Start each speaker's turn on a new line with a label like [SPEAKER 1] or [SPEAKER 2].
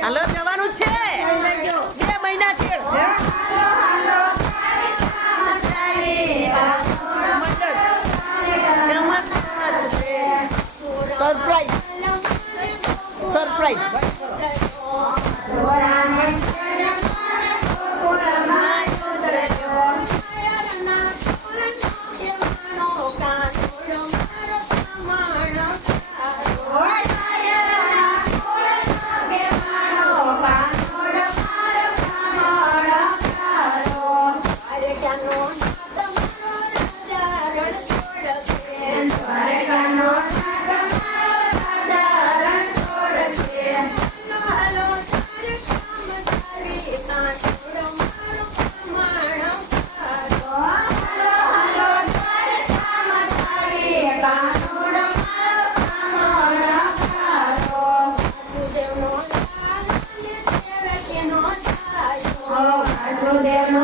[SPEAKER 1] હાલો જવાનું છે. બે મહિના છે. Surprise surprise moderno